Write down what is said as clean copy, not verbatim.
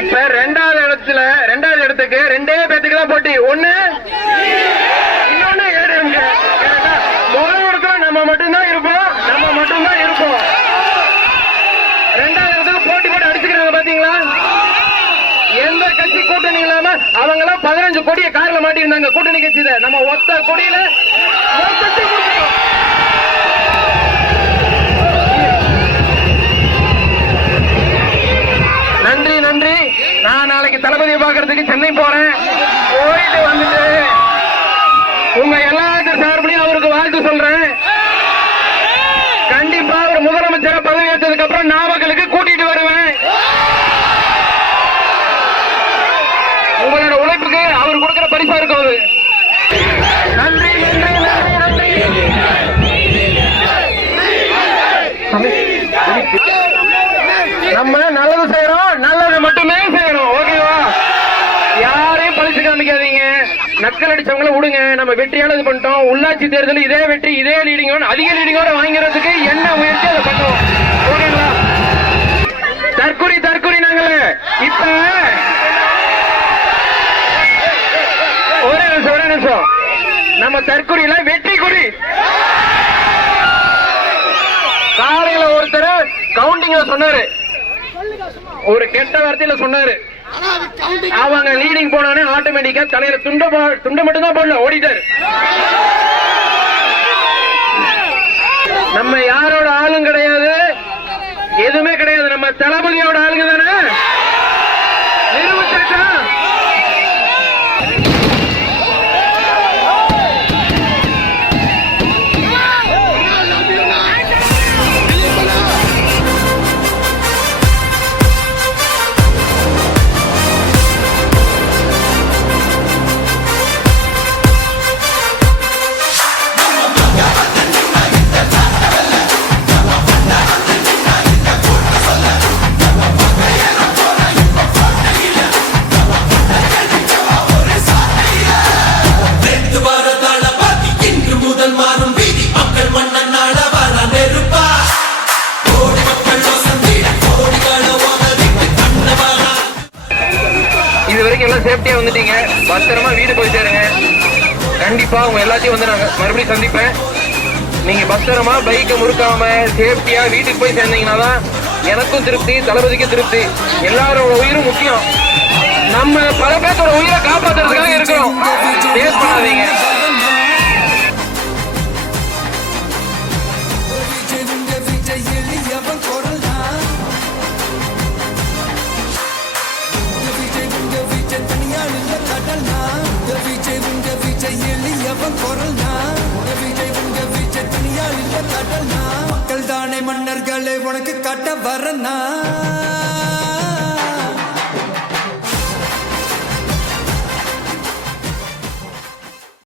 இப்ப ரெண்டாவது இடத்துக்கு ரெண்டே பேத்துக்கு தான் போட்டி. ஒண்ணு இன்னொன்னு முதல் இடத்துல நம்ம மட்டும்தான் இருப்போம். ரெண்டாவது இடத்துக்கு போட்டி போட்டு அடிச்சுக்கிறாங்க பாத்தீங்களா? எந்த கட்சி கூட்டணி இல்லாம அவங்க எல்லாம் 15 கோடியை கார்ல மாட்டிருந்தாங்க. கூட்டணி கட்சி நம்ம ஒத்த கொடியில நன்றி நன்றி. நான் நாளைக்கு தளபதியை பார்க்கறதுக்கு சென்னை போறேன். போயிட்டு வந்துட்டு உங்க எல்லாத்துக்கும் சார்பிலையும் அவருக்கு வாழ்த்து சொல்றேன். கண்டிப்பா ஒரு முதலமைச்சரை பதவி ஏற்றதுக்கு அப்புறம் நாமக்கலுக்கு கூட்டிட்டு வருவேன். உங்களோட உழைப்புக்கு அவர் கொடுக்கிற பரிசா இருக்கும். நன்றி நன்றி நன்றி நன்றி. நம்ம நல்லது செய்யறோம், நல்லது மட்டுமே செய்யறோம். ஓகேவா? யாரையும் பழிச்சு காமிக்காதீங்க. நக்கல் அடிச்சவங்கள விடுங்க. நம்ம வெற்றியானது பண்ணிட்டோம். உள்ளாட்சி தேர்தல் இதே வெற்றி, இதே லீடிங்கோட அதிக லீடிங்கோட வாங்கிறதுக்கு என்ன முயற்சி அதை பண்ணுவோம். ஓகேங்களா? தற்கொலை நாங்களே இப்ப ஒரே நிமிஷம். நம்ம தற்கொலையில வெற்றி குறி. காலையில ஒருத்தர் கவுண்டிங்ல சொன்னாரு, ஒரு கெட்ட வார்த்தையில சொன்னாரு. அவங்க லீடிங் போனோடனே ஆட்டோமேட்டிக்கா தலையில துண்டை மட்டும் தான் போடல, ஓடிட்டாரு. நம்ம யாரோட ஆளும் கிடையாது, எதுவுமே கிடையாது. நம்ம தளபதியோட ஆளுங்க தானே. நிரூபிச்சா சேஃப்டியா வந்துட்டீங்க. பத்திரமா வீடு போய் சேருங்க. கண்டிப்பா உங்க எல்லாத்தையும் வந்து நாங்க மறுபடியும் சந்திப்பேன். நீங்க பத்திரமா பைக்கை முறுக்காம சேஃப்டியா வீட்டுக்கு போய் சேர்ந்தீங்கன்னா தான் எனக்கும் திருப்தி, தளபதிக்கும் திருப்தி. எல்லாரோட உயிரும் முக்கியம். நம்ம பல பேரோட உயிரை காப்பாற்றுறதுக்காக இருக்கிறோம். வேஸ்ட் பண்ணாதீங்க. மக்கள் தானே மன்னர்களே உனக்கு காட்ட வரனா.